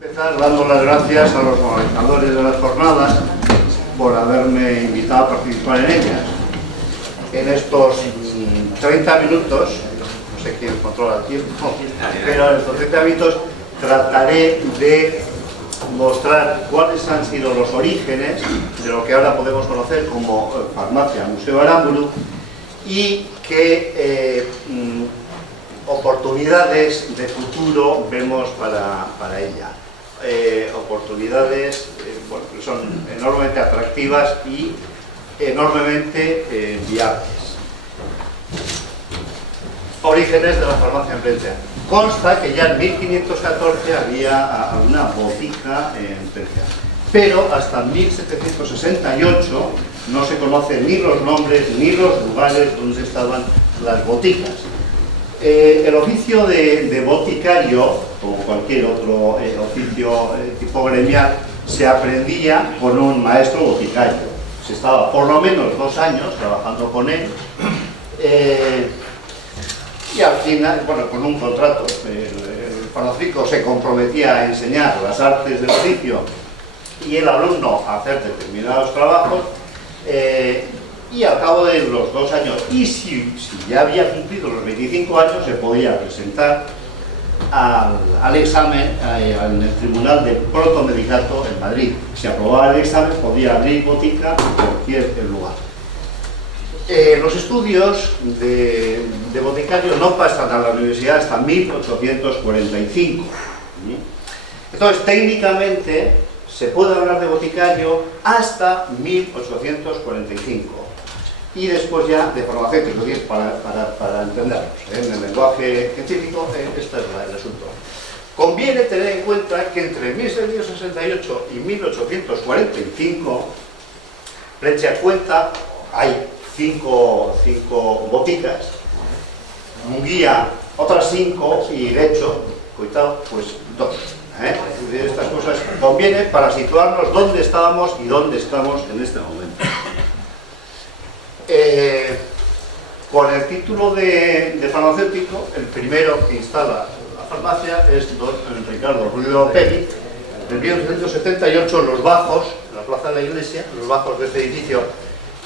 Empezar dando las gracias a los organizadores de las jornadas por haberme invitado a participar en ellas. En estos 30 minutos, no sé quién controla el tiempo, pero en estos 30 minutos trataré de mostrar cuáles han sido los orígenes de lo que ahora podemos conocer como Farmacia Museo Aramburu y qué oportunidades de futuro vemos para ella. Oportunidades bueno, que son enormemente atractivas y enormemente viables. Orígenes de la farmacia en Plencia. Consta que ya en 1514 había una botica en Plencia, pero hasta 1768 no se conocen ni los nombres ni los lugares donde estaban las boticas. El oficio de boticario, como cualquier otro oficio tipo gremial, se aprendía con un maestro boticario. Se estaba por lo menos 2 años trabajando con él y al final, bueno, con un contrato. El farmacéutico se comprometía a enseñar las artes del oficio y el alumno a hacer determinados trabajos. Y al cabo de los 2 años, y si ya había cumplido los 25 años, se podía presentar al examen en el Tribunal de Protomedicato en Madrid. Si aprobaba el examen, podía abrir botica en cualquier lugar. Los estudios de boticario no pasan a la universidad hasta 1845. Entonces, técnicamente, se puede hablar de boticario hasta 1845. Y después ya de farmacéutico, para entendernos, en el lenguaje científico, este es el asunto. Conviene tener en cuenta que entre 1768 y 1845, Plencia cuenta, hay 5 boticas, Munguía otras 5 y Lecho, Coitado, pues 2. De estas cosas conviene para situarnos dónde estábamos y dónde estamos en este momento. Con el título de farmacéutico, el primero que instala la farmacia es don Ricardo Ruido Pegui. En 1978, Los Bajos, en la plaza de la iglesia, Los Bajos de este edificio,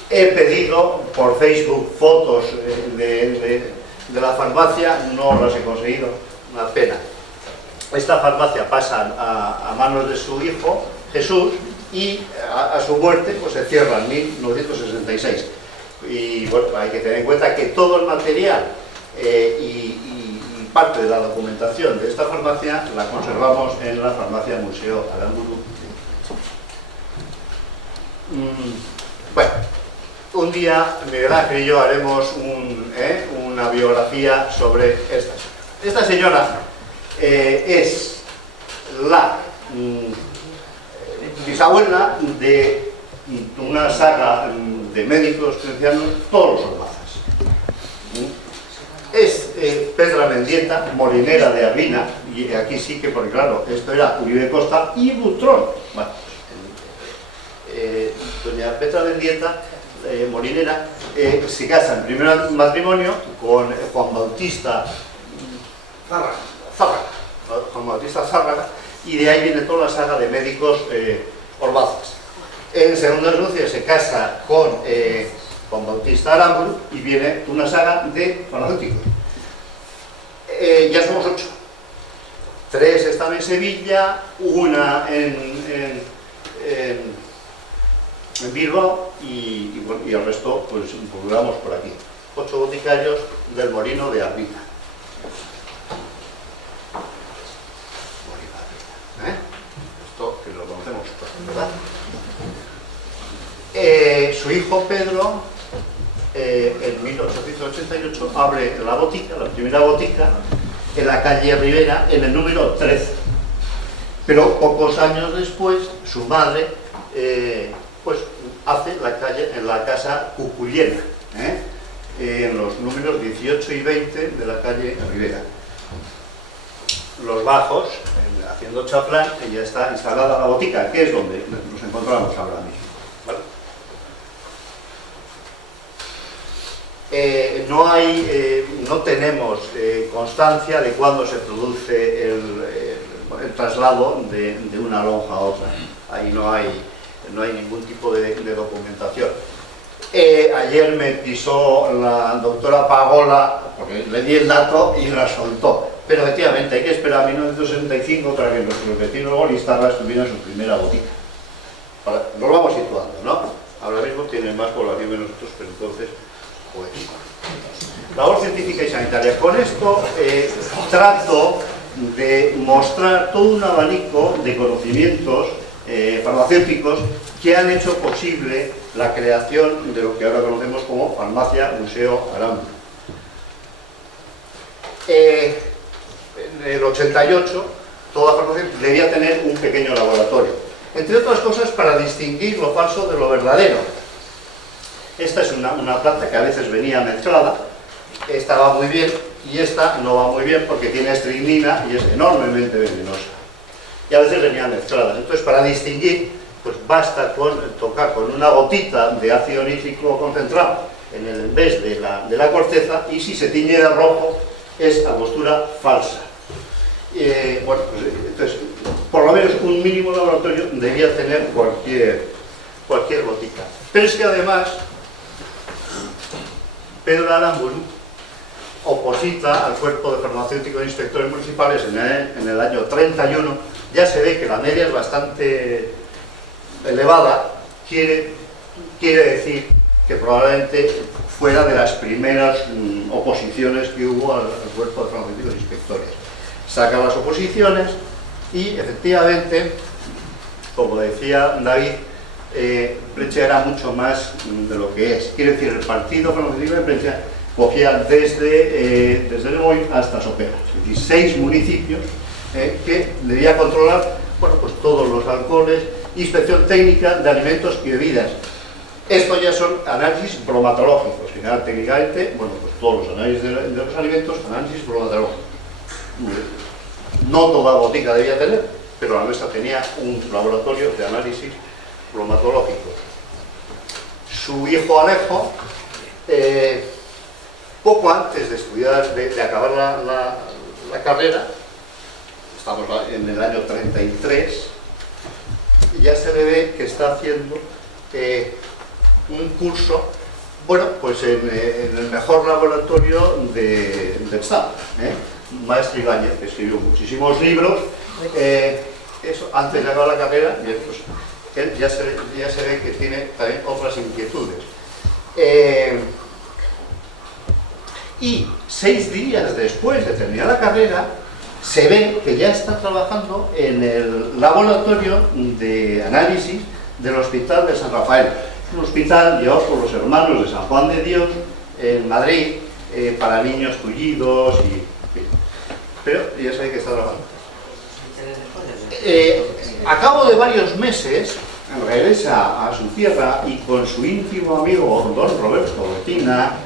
he pedido por Facebook fotos de la farmacia, no las he conseguido, una pena. Esta farmacia pasa a manos de su hijo, Jesús, y a su muerte pues, se cierra en 1966. Y bueno, hay que tener en cuenta que todo el material y parte de la documentación de esta farmacia la conservamos en la Farmacia Museo Aramburu. Bueno, un día Miguel Ángel y yo haremos una biografía sobre esta señora. Esta señora es la bisabuela de una saga de médicos cristianos, todos los Orbazas. Es Pedra Mendieta, molinera de Arbina, y aquí sí que, porque claro, esto era Uribe Costa y Butrón. Bueno, doña Petra Mendieta, molinera, se casa en primer matrimonio con Juan Bautista Zárraga, y de ahí viene toda la saga de médicos Orbazas. En segundas nupcias se casa con Juan Bautista Aramburu y viene una saga de farmacéuticos. Ya somos 8. 3 están en Sevilla, una en Bilbao y el resto pues pululamos por aquí. 8 boticarios del Molino de Arbina. Esto que lo conocemos todos, ¿verdad? Su hijo Pedro, en 1888, abre la botica, la primera botica, en la calle Rivera, en el número 13. Pero pocos años después, su madre, pues, hace la calle en la casa Cucullena, en los números 18 y 20 de la calle Rivera. Los Bajos, haciendo Chaflán, ya está instalada la botica, que es donde nos encontramos ahora mismo. ¿Vale? No tenemos constancia de cuándo se produce el el traslado de una lonja a otra. Ahí no hay ningún tipo de documentación. Ayer me pisó la doctora Pagola, porque le di el dato y la soltó. Pero efectivamente hay que esperar a 1965 para que nuestros vecinos golistarras tuvieran su primera botica. Nos vamos situando, ¿no? Ahora mismo tienen más población que nosotros, pero entonces, pues... Labor científica y sanitaria. Con esto trato de mostrar todo un abanico de conocimientos farmacéuticos que han hecho posible la creación de lo que ahora conocemos como Farmacia Museo Aramburu. En el 88, toda farmacia debía tener un pequeño laboratorio, entre otras cosas para distinguir lo falso de lo verdadero. Esta es una planta que a veces venía mezclada, esta va muy bien y esta no va muy bien porque tiene estrinina y es enormemente venenosa. Y a veces venían mezcladas. Entonces, para distinguir, pues basta con tocar con una gotita de ácido nítrico concentrado en el envés de la corteza, y si se tiñe de rojo es angostura falsa. Bueno, pues, entonces, por lo menos un mínimo laboratorio debía tener cualquier botica. Pero es que además Pedro Aramburu oposita al cuerpo de farmacéuticos e inspectores municipales en el año 31. Ya se ve que la media es bastante elevada, quiere decir que probablemente fuera de las primeras oposiciones que hubo al cuerpo de farmacéuticos e inspectores. Saca las oposiciones y efectivamente, como decía David, Breccia era mucho más de lo que es. Quiere decir, el partido farmacéutico de Breccia cogía desde Lemoyne hasta Sopera, es decir, 6 municipios que debía controlar, bueno, pues todos los alcoholes, inspección técnica de alimentos y bebidas. Estos ya son análisis bromatológicos, que nada, técnicamente, bueno, pues todos los análisis de los alimentos, análisis bromatológicos. No toda botica debía tener, pero la nuestra tenía un laboratorio de análisis bromatológicos. Su hijo Alejo, poco antes de estudiar, de acabar la carrera, estamos en el año 33, ya se le ve que está haciendo un curso, bueno, pues en el mejor laboratorio del Estado, Maestro Ibáñez, que escribió muchísimos libros, eso antes de acabar la carrera, y pues, él ya se ve que tiene también otras inquietudes. Y 6 días después de terminar la carrera, se ve que ya está trabajando en el laboratorio de análisis del Hospital de San Rafael, un hospital llevado por los hermanos de San Juan de Dios en Madrid, para niños tullidos pero ya sabe que está trabajando. A cabo de varios meses regresa a su tierra y con su íntimo amigo don Roberto Botina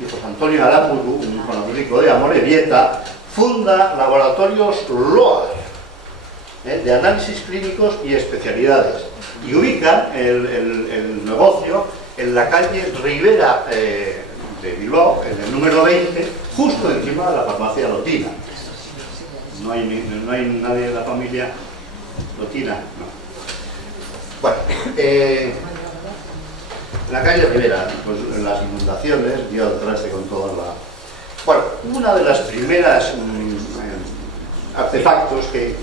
y José Antonio Aramburu, un farmacéutico de Amorebieta, funda Laboratorios LOAR, de análisis clínicos y especialidades, y ubica el negocio en la calle Rivera de Bilbao, en el número 20, justo encima de la farmacia Lotina. No hay nadie de la familia Lotina, no. Bueno, la calle Rivera, pues en las inundaciones dio al traste con toda la... Bueno, una de las primeras artefactos que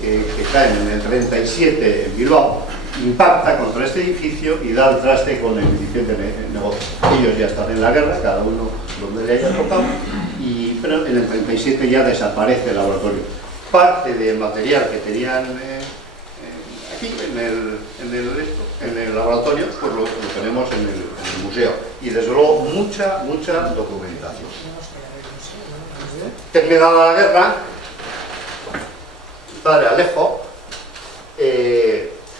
caen en el 37 en Bilbao impacta contra este edificio y da al traste con el incipiente negocio. Ellos ya están en la guerra, cada uno donde le haya tocado, pero en el 37 ya desaparece el laboratorio. Parte del material que tenían aquí en el laboratorio, pues lo tenemos en el museo, y desde luego mucha documentación. Terminada la guerra, el padre Alejo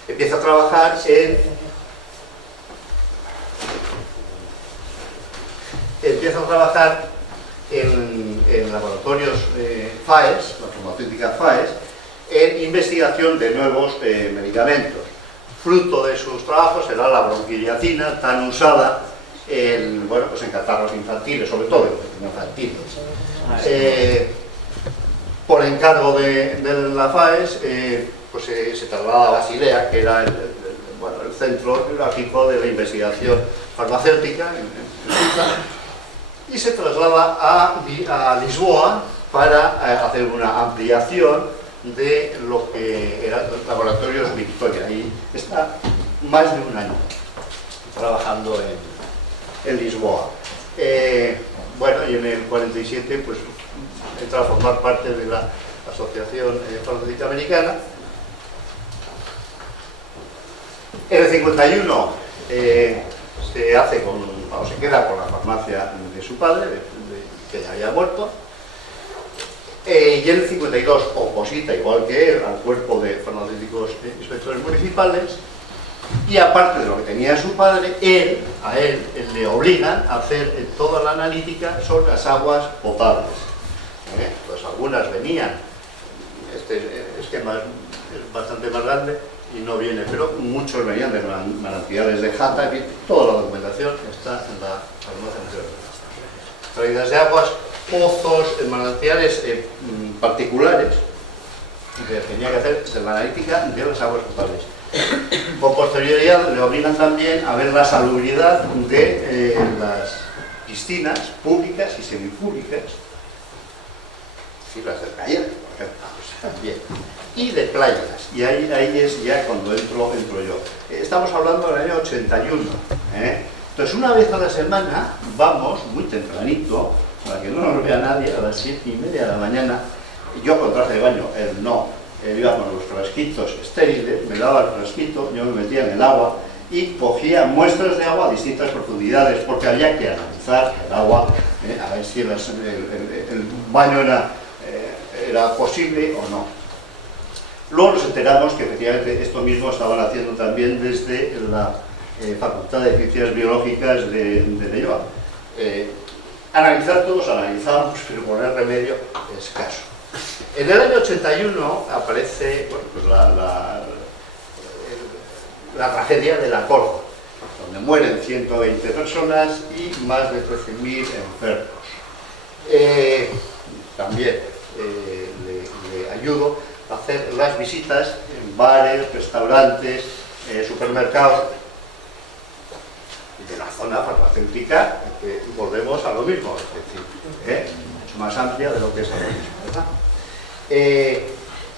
empieza a trabajar en laboratorios FAES, la farmacéutica FAES, en investigación de nuevos medicamentos. Fruto de sus trabajos era la bronquiliacina, tan usada en catarros infantiles, sobre todo en infantiles. por encargo de la FAES, pues se traslada a Basilea, que era bueno, el centro geográfico de la investigación farmacéutica en Suiza, y se traslada a Lisboa para hacer una ampliación de lo que eran los laboratorios Victoria. Y está más de un año trabajando en Lisboa. Bueno, y en el 47 pues entra a formar parte de la Asociación Farmacéutica Americana. En el 51 se queda con la farmacia de su padre, que ya había muerto, y en el 52 oposita, igual que él, al cuerpo de farmacéuticos inspectores municipales, y aparte de lo que tenía su padre, a él le obligan a hacer toda la analítica sobre las aguas potables. Pues algunas venían, este esquema es bastante más grande y no viene, pero muchos venían de manantiales de Jata, toda la documentación está en la farmacia anterior. Traídas de aguas, pozos, manantiales particulares, que tenía que hacer de la analítica de las aguas potables. Con posterioridad le obligan también a ver la salubridad de las piscinas públicas y semipúblicas, las del Cayer, por ejemplo, bien, y de playas, y ahí es ya cuando entro yo. Estamos hablando del año 81, Entonces una vez a la semana vamos, muy tempranito, para que no nos vea nadie, a las 7:30 de la mañana, yo con traje de baño, él no, él iba con los frasquitos estériles, me daba el frasquito, yo me metía en el agua y cogía muestras de agua a distintas profundidades, porque había que analizar el agua, a ver si el baño era posible o no. Luego nos enteramos que efectivamente esto mismo estaban haciendo también desde la Facultad de Ciencias Biológicas de Leioa. Analizar todos analizamos, pero poner remedio escaso. En el año 81 aparece bueno, pues la tragedia de la Córdoba, donde mueren 120 personas y más de 13.000 enfermos. También le ayudo a hacer las visitas en bares, restaurantes, supermercados de la zona farmacéutica, que volvemos a lo mismo, es decir, mucho más amplia de lo que es ahora mismo, ¿verdad?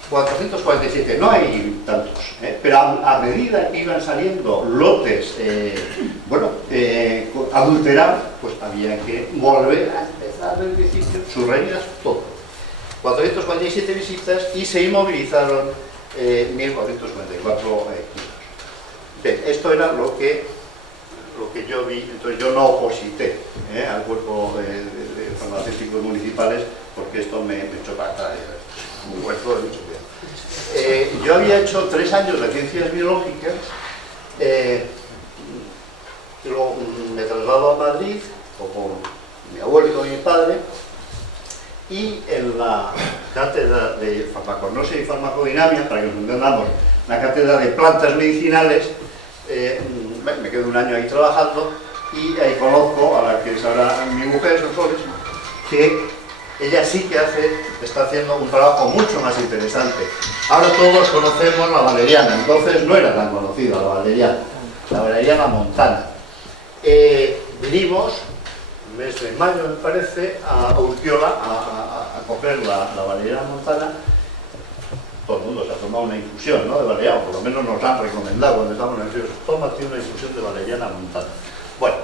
447, no hay tantos, pero a medida que iban saliendo lotes adulterados, pues había que volver a empezar del principio, sus reglas, todo. 447 visitas y se inmovilizaron 1.444 kilos. Bien, esto era lo que yo vi, entonces yo no oposité al cuerpo de farmacéuticos municipales porque esto me echó para atrás. Un esfuerzo de mucho tiempo. Yo había hecho 3 años de ciencias biológicas, luego me traslado a Madrid, como mi abuelo y con mi padre, y en la cátedra de farmacognosia y farmacodinamia, para que nos entendamos, la cátedra de plantas medicinales, me quedo un año ahí trabajando y ahí conozco a la que es ahora mi mujer, Sonsoles, que ella sí que está haciendo un trabajo mucho más interesante. Ahora todos conocemos la valeriana, entonces no era tan conocida la valeriana montana. Vinimos, el mes de mayo me parece, a Urquiola a coger la valeriana montana. Todo el mundo se ha tomado una infusión, ¿no?, de valeriana, o por lo menos nos han recomendado cuando estamos nerviosos, tómate una infusión de valeriana montana. Bueno,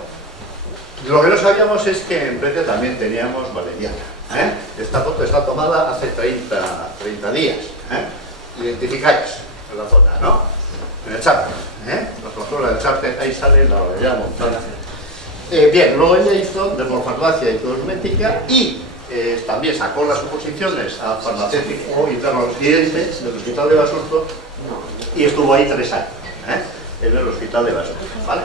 lo que no sabíamos es que en Precia también teníamos valeriana. Esta foto está tomada hace 30 días. Identificáis en la zona, ¿no? En el Charte, la plazuela del Charte, ahí sale la valeriana montana. Bien, luego ella hizo dermofarmacia y cosmética y también sacó las oposiciones a farmacéutico interno residente del Hospital de Basurto y estuvo ahí 3 años, en el Hospital de Basurto, ¿vale?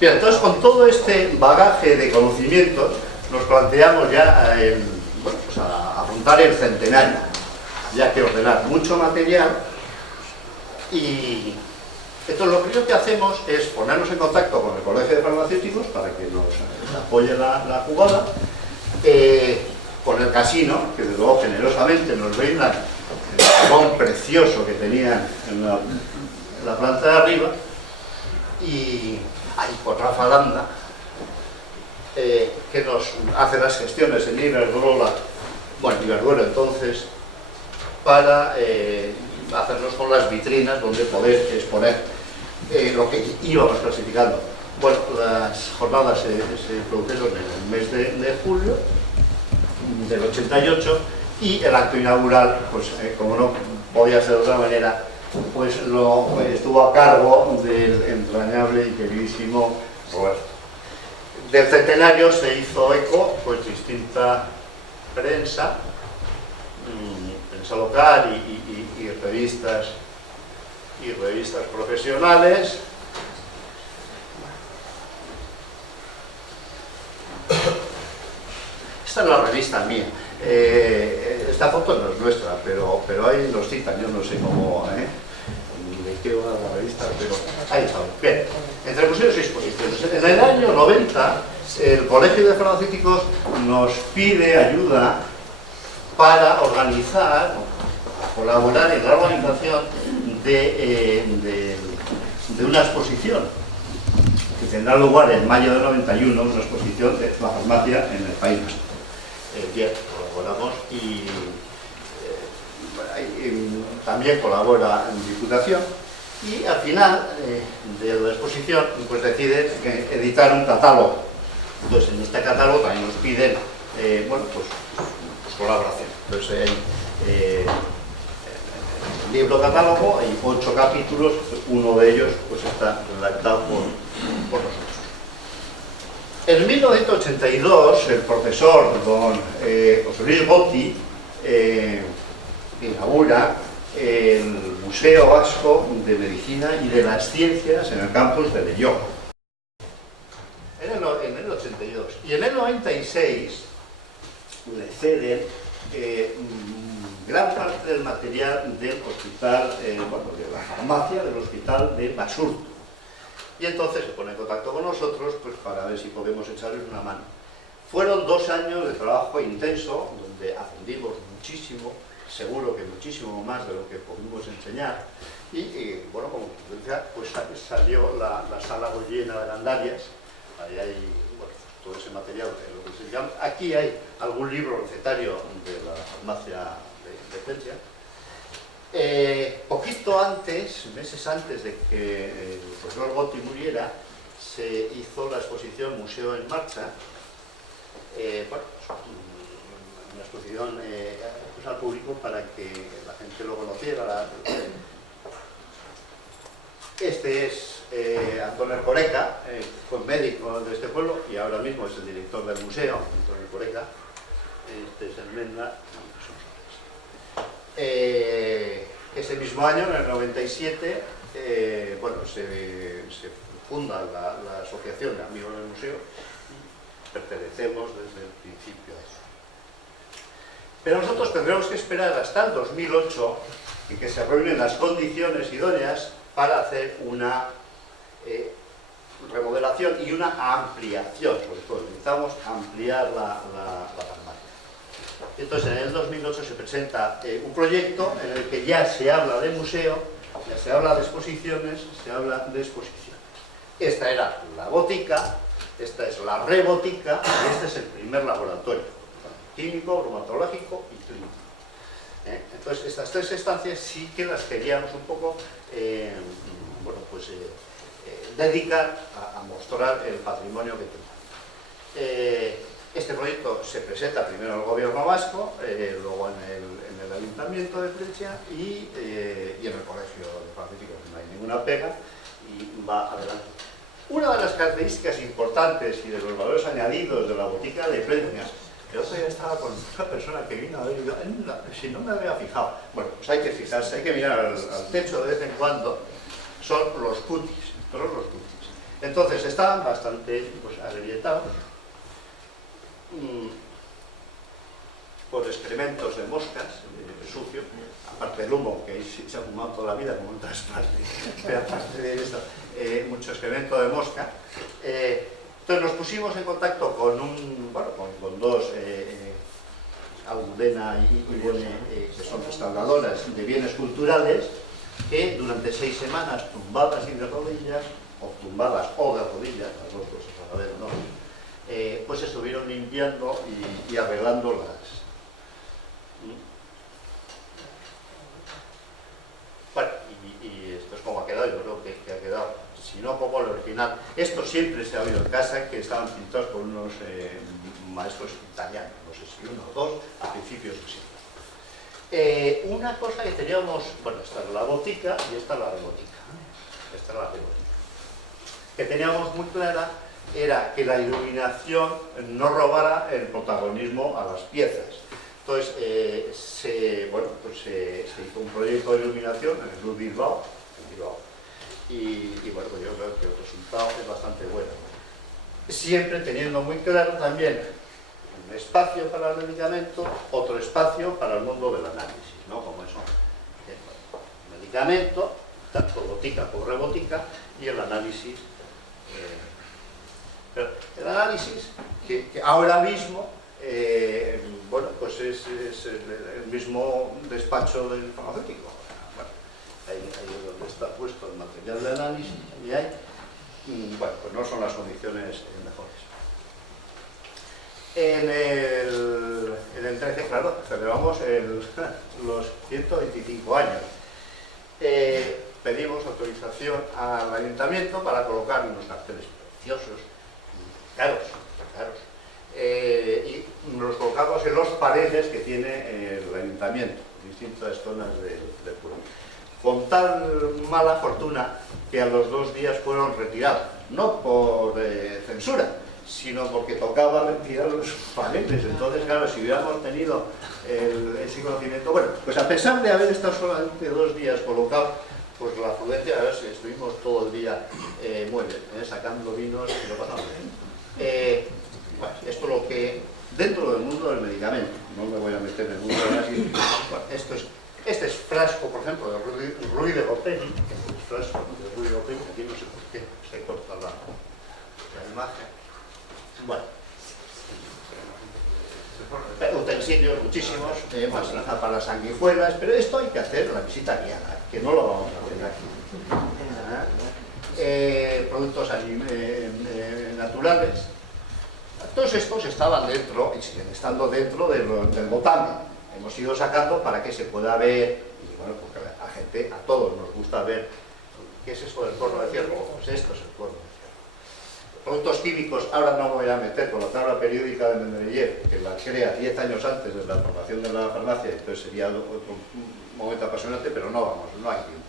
Bien, entonces con todo este bagaje de conocimientos nos planteamos ya pues a afrontar el centenario, ya que ordenar mucho material y entonces lo primero que hacemos es ponernos en contacto con el Colegio de Farmacéuticos para que nos apoye la jugada. con el casino, que desde luego generosamente nos brindan el salón precioso que tenían en la planta de arriba, y ahí con Rafa Landa, que nos hace las gestiones en Iberdrola, bueno, Iberdrola entonces, para hacernos con las vitrinas donde poder exponer lo que íbamos clasificando. Bueno, las jornadas se produjeron en el mes de julio del 88, y el acto inaugural, pues como no podía ser de otra manera, pues estuvo a cargo del entrañable y queridísimo Roberto. Del centenario se hizo eco pues distinta prensa, prensa local y revistas profesionales. Esta es la revista mía. Esta foto no es nuestra, pero ahí nos citan, yo no sé cómo, de qué va la revista, pero ahí está. Bien, entre museos y exposiciones. En el año 90, el Colegio de Farmacéuticos nos pide ayuda para organizar, colaborar en la organización de una exposición que tendrá lugar en mayo del 91, una exposición de la farmacia en el País Vasco. Bien, colaboramos y también colabora en Diputación, y al final de la exposición pues decide editar un catálogo. Entonces en este catálogo también nos piden bueno, pues colaboración. Entonces hay libro catálogo, hay 8 capítulos, uno de ellos pues está redactado por nosotros. En 1982, el profesor don José Luis Gotti inaugura el Museo Vasco de Medicina y de las Ciencias en el campus de Leioa. En el 82. Y en el 96 le ceden gran parte del material del hospital, bueno, de la farmacia del hospital de Basurto. Y entonces se pone en contacto con nosotros pues, para ver si podemos echarles una mano. Fueron 2 años de trabajo intenso, donde aprendimos muchísimo, seguro que muchísimo más de lo que pudimos enseñar. Y bueno, como consecuencia, pues salió la sala llena de Gandarias. Ahí hay bueno, todo ese material. Lo que se llama. Aquí hay algún libro recetario de la farmacia de Plencia. Poquito antes, meses antes de que el profesor Gotti muriera, se hizo la exposición Museo en Marcha, bueno, una exposición pues al público para que la gente lo conociera. Este es Antonio Ercoreca, fue médico de este pueblo y ahora mismo es el director del museo, Antonio Ercoreca. Este es el Menda. Ese mismo año, en el 97, bueno, se funda la Asociación de Amigos del Museo y pertenecemos desde el principio a eso. Pero nosotros tendremos que esperar hasta el 2008 en que se reúnen las condiciones idóneas para hacer una remodelación y una ampliación, sobre todo necesitamos ampliar la farmacia. Entonces en el 2008 se presenta un proyecto en el que ya se habla de museo, ya se habla de exposiciones, se habla de exposiciones. Esta era la botica, esta es la rebotica y este es el primer laboratorio, químico, bromatológico y clínico. Entonces estas 3 estancias sí que las queríamos un poco bueno, pues, dedicar a mostrar el patrimonio que tenemos. Este proyecto se presenta primero al gobierno vasco, luego en el ayuntamiento de Plencia y en el colegio de farmacéuticos. No hay ninguna pega y va adelante. Una de las características importantes y de los valores añadidos de la botica de Plencia, el otro día estaba con una persona que vino a ver y digo, si no me había fijado. Bueno, pues hay que fijarse, hay que mirar al techo de vez en cuando, son los cutis, todos los cutis. Entonces estaban bastante pues, agrietados por excrementos de moscas, sucio, aparte del humo que se ha fumado toda la vida, como en otras partes, pero aparte de esto, mucho excremento de mosca. Entonces nos pusimos en contacto con, bueno, con 2 Almudena y Irene, que son restauradoras de bienes culturales, que durante 6 semanas, tumbadas y de rodillas, o tumbadas o de rodillas, las dos cosas a la vez, ¿no? Pues estuvieron limpiando y arreglando las... Bueno, y esto es como ha quedado, yo creo que ha quedado, si no como el original. Esto siempre se ha oído en casa, que estaban pintados por unos maestros italianos, no sé si uno o dos, a principios del siglo. Una cosa que teníamos, bueno, esta es la botica y esta es la rebotica. Esta es la rebotica. Que teníamos muy clara era que la iluminación no robara el protagonismo a las piezas. Entonces, se hizo un proyecto de iluminación en el Club Bilbao, y bueno, pues yo creo que el resultado es bastante bueno. Siempre teniendo muy claro también un espacio para el medicamento, otro espacio para el mundo del análisis, ¿no? Como eso, el medicamento, tanto botica como rebotica, y el análisis. Pero el análisis, que ahora mismo, bueno, pues es el mismo despacho del farmacéutico. Bueno, ahí es donde está puesto el material de análisis, y hay, bueno, pues no son las condiciones mejores. En el 13, claro, celebramos los 125 años. Pedimos autorización al ayuntamiento para colocar unos carteles preciosos, caros, y los colocamos en los paneles que tiene el ayuntamiento, en distintas zonas del pueblo. Con tal mala fortuna que a los 2 días fueron retirados, no por censura, sino porque tocaba retirar los paneles. Entonces, claro, si hubiéramos tenido ese conocimiento, bueno, pues a pesar de haber estado solamente 2 días colocados, pues la afluencia, a ver si estuvimos todo el día muy bien, sacando vinos y lo pasamos bien. Bueno, esto es lo que, dentro del mundo del medicamento, no me voy a meter en el mundo del análisis, bueno, este es frasco, por ejemplo, de Ruy de Gotelli, es frasco de Ruy de Gotelli, aquí no sé por qué se corta la imagen. Bueno, utensilios muchísimos, masaja para las sanguijuelas, pero esto hay que hacer la visita guiada, que no lo vamos a hacer aquí. Productos naturales, todos estos estaban dentro y siguen estando dentro del botánico. Hemos ido sacando para que se pueda ver, y bueno, porque a la gente, a todos nos gusta ver qué es esto del corno de ciervo. Pues esto es el corno de ciervo. Productos químicos, ahora no me voy a meter con la tabla periódica de Mendeleev, que la crea 10 años antes de la formación de la farmacia, entonces sería otro momento apasionante, pero no vamos, no hay tiempo.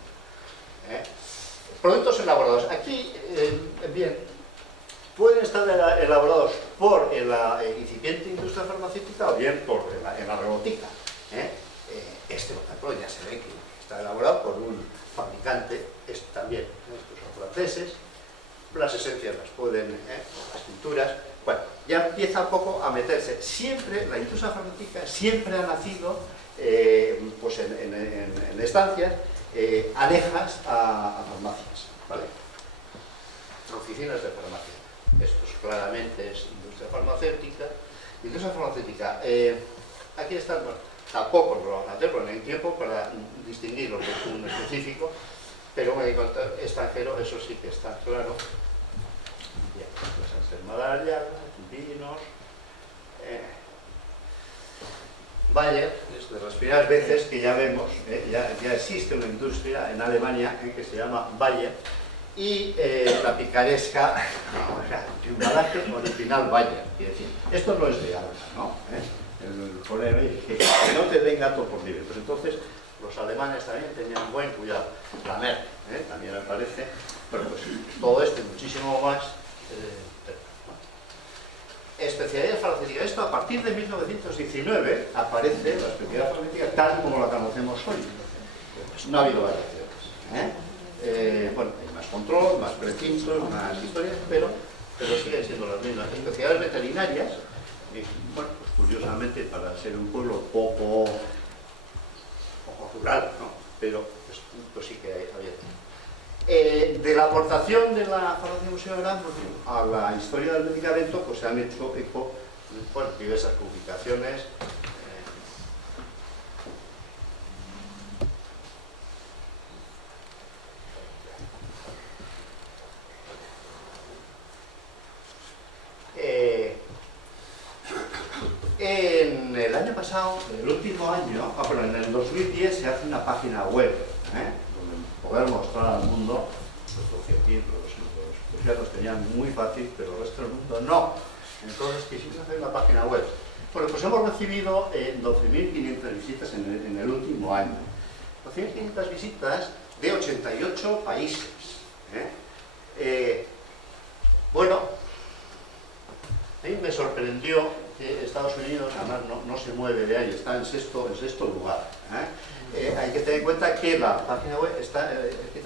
Productos elaborados. Aquí, bien, pueden estar elaborados por la incipiente industria farmacéutica o bien por la rebotica. Este, por ejemplo, ya se ve que está elaborado por un fabricante, también, estos son franceses. Las esencias las pueden, las tinturas, bueno, ya empieza un poco a meterse. Siempre, la industria farmacéutica siempre ha nacido pues en estancias anejas a farmacias, ¿vale? Oficinas de farmacia. Esto claramente es industria farmacéutica. Industria farmacéutica, aquí está, bueno, tampoco lo vamos a hacer, porque no hay tiempo para distinguir lo que es un específico, pero un médico extranjero, eso sí que está claro. Bien, las enfermedades, vinos, Bayer, de las primeras veces que ya vemos, ya existe una industria en Alemania que se llama Bayer, y la picaresca, o sea, el embalaje original Bayer, quiere decir, esto no es de alta, ¿no? El poner que no te den gato por libre. Pues entonces los alemanes también tenían buen cuidado. La Merck también aparece, pero pues todo esto y muchísimo más. Especialidad farmacéutica. Esto a partir de 1919 aparece la especialidad farmacéutica tal como la conocemos hoy. Pues no ha habido variaciones. Bueno, hay más control, más precintos, más historias, pero siguen siendo las mismas. Especialidades veterinarias, bueno, pues curiosamente para ser un pueblo poco rural, ¿no? Pero pues sí que había. De la aportación de la farmacia Museo de Gran a la historia del medicamento, pues se han hecho eco, bueno, diversas publicaciones, pasado, el último año, pero en el 2010 se hace una página web, donde poder mostrar al mundo, pues lo que aquí los ya los tenían muy fácil, pero el resto del mundo no. Entonces quisimos hacer una página web. Bueno, pues hemos recibido 12.500 visitas en el último año. 12.500 visitas de 88 países. Bueno, a mí me sorprendió que Estados Unidos, además, no se mueve de ahí, está en sexto lugar. Hay que tener en cuenta que la página web está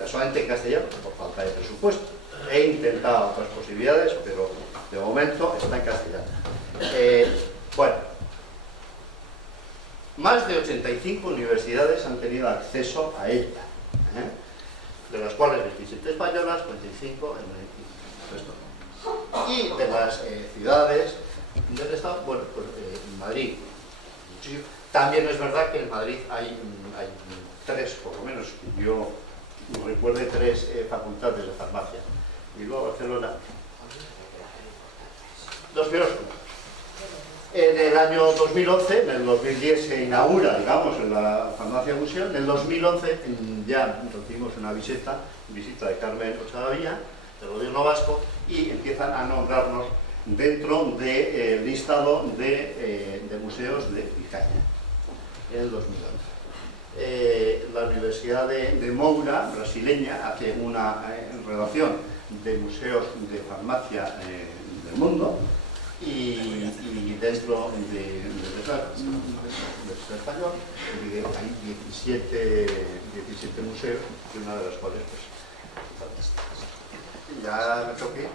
solamente en castellano, por falta de presupuesto. He intentado otras posibilidades, pero de momento está en castellano. Bueno, más de 85 universidades han tenido acceso a ella, de las cuales 27 españolas, 45 en el resto. Y de las ciudades del Estado, bueno, pues en Madrid. También es verdad que en Madrid hay tres, por lo menos, que yo recuerde, tres facultades de farmacia. Y luego Barcelona. Los primeros puntos. En el año 2011, en el 2010 se inaugura, digamos, en la farmacia museo. En el 2011 ya recibimos una visita de Carmen Ochagavía, del gobierno vasco, y empiezan a nombrarnos dentro del listado de museos de Vizcaya, en el 2011. La Universidad de Moura, brasileña, hace una relación de museos de farmacia del mundo, y dentro del español hay 17 museos, y una de las cuales, pues, ya me toqué.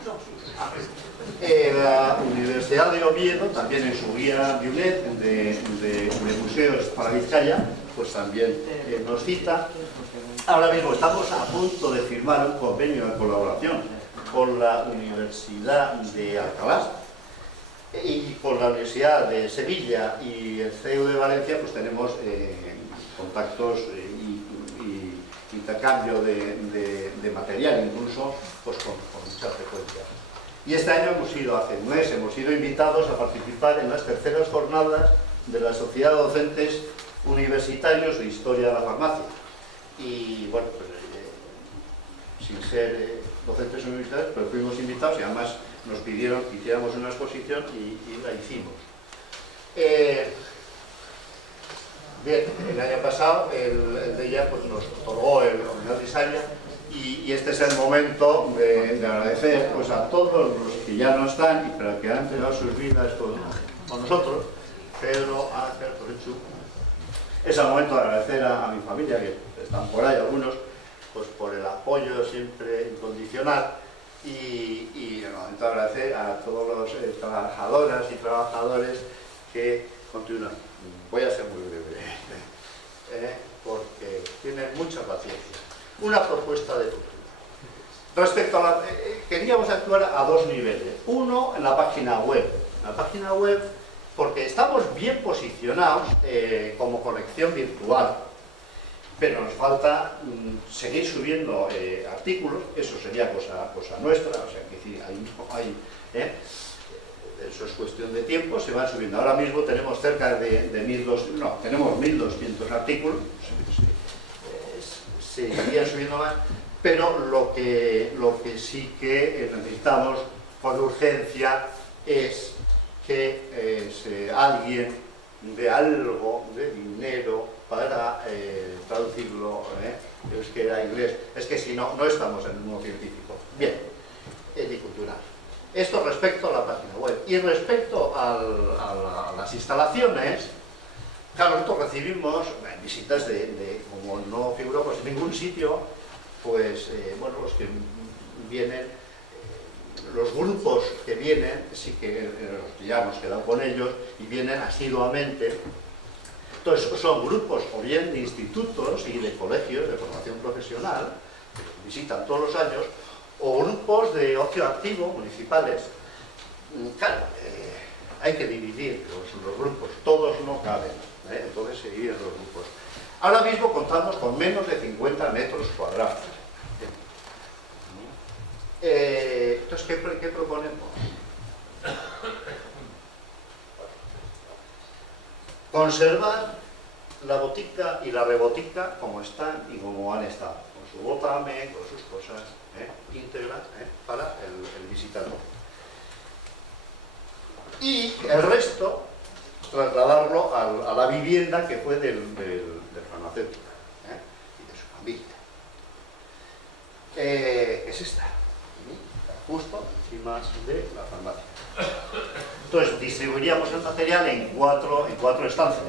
La Universidad de Oviedo, también en su guía de UNED de museos para Vizcaya, pues también nos cita. Ahora mismo estamos a punto de firmar un convenio de colaboración con la Universidad de Alcalá y con la Universidad de Sevilla y el CEU de Valencia, pues tenemos contactos y intercambio de material, incluso pues con mucha frecuencia. Y este año hace un mes, hemos sido invitados a participar en las terceras jornadas de la Sociedad de Docentes Universitarios de Historia de la Farmacia. Y bueno, pues, sin ser docentes universitarios, pero fuimos invitados y además nos pidieron que hiciéramos una exposición y la hicimos. Bien, el año pasado el de ella pues, nos otorgó el Homenaje Saria, y este es el momento de agradecer pues, a todos los que ya no están, pero que han entregado sus vidas con nosotros. Pedro, Ángel, Torechu. Es el momento de agradecer a mi familia, que están por ahí algunos, pues por el apoyo siempre incondicional, y el momento de agradecer a todos los trabajadoras y trabajadores que continúan. Voy a ser muy breve, porque tienen mucha paciencia. Una propuesta de futuro. Respecto a la... queríamos actuar a dos niveles. Uno, en la página web. La página web, porque estamos bien posicionados como colección virtual, pero nos falta seguir subiendo artículos. Eso sería cosa nuestra, o sea, que eso es cuestión de tiempo, se van subiendo. Ahora mismo tenemos cerca de 1.200 artículos, se irían subiendo más, pero lo que sí que necesitamos con urgencia es que alguien dé algo de dinero para traducirlo euskera a inglés. Es que si no, no estamos en el mundo científico. Bien, y cultural. Esto respecto a la página web. Y respecto a las instalaciones, claro, nosotros recibimos visitas como no figuramos pues, en ningún sitio, pues, bueno, los que vienen, los grupos que vienen, sí que ya hemos quedado con ellos y vienen asiduamente. Entonces, son grupos o bien de institutos y de colegios de formación profesional, que visitan todos los años, o grupos de ocio activo municipales. Claro, hay que dividir los grupos, todos no caben, entonces se dividen los grupos. Ahora mismo contamos con menos de 50 metros cuadrados. Entonces, ¿qué proponemos? conservar la botica y la rebotica como están y como han estado, con su botame, con sus cosas íntegras para el visitador. Y el resto trasladarlo a la vivienda que fue del farmacéutico y de su familia. Es esta, justo encima de la farmacia. Entonces distribuiríamos el material en cuatro estancias.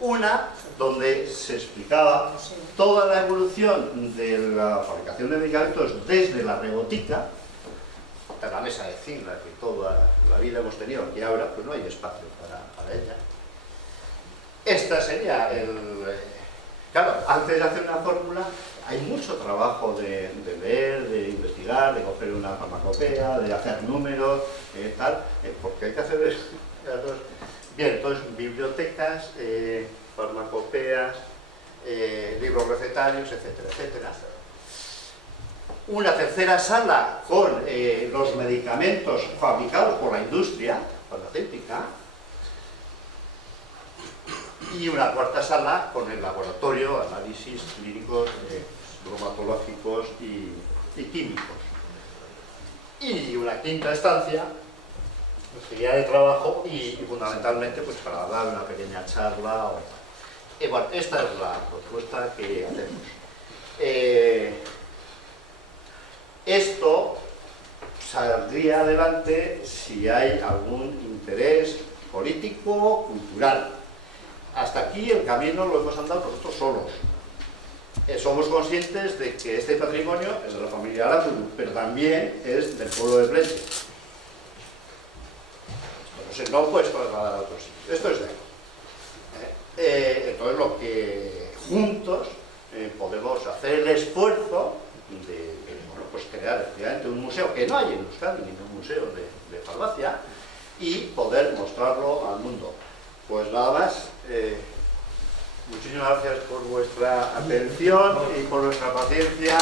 Una donde se explicaba toda la evolución de la fabricación de medicamentos desde la rebotica, la mesa de zinc, la que toda la vida hemos tenido, y ahora pues no hay espacio para ella. Esta sería claro, antes de hacer una fórmula hay mucho trabajo de leer, de investigar, de coger una farmacopea, de hacer números, tal, porque hay que hacer bien, entonces bibliotecas, farmacopeas, libros recetarios, etcétera, etcétera. Una tercera sala con los medicamentos fabricados por la industria farmacéutica y una cuarta sala con el laboratorio, análisis clínicos, bromatológicos y químicos. Y una quinta estancia sería de trabajo y fundamentalmente pues para dar una pequeña charla. Bueno, esta es la propuesta que hacemos. Esto saldría adelante si hay algún interés político, cultural. Hasta aquí el camino lo hemos andado nosotros solos. Somos conscientes de que este patrimonio es de la familia Aramburu, pero también es del pueblo de Plenty. Entonces no puedes trasladar a otros sitios. Esto es de aquí. Entonces lo que juntos podemos hacer el esfuerzo de pues crear efectivamente un museo que no hay en Euskadi, ningún museo de farmacia, y poder mostrarlo al mundo. Pues nada más, muchísimas gracias por vuestra atención y por vuestra paciencia.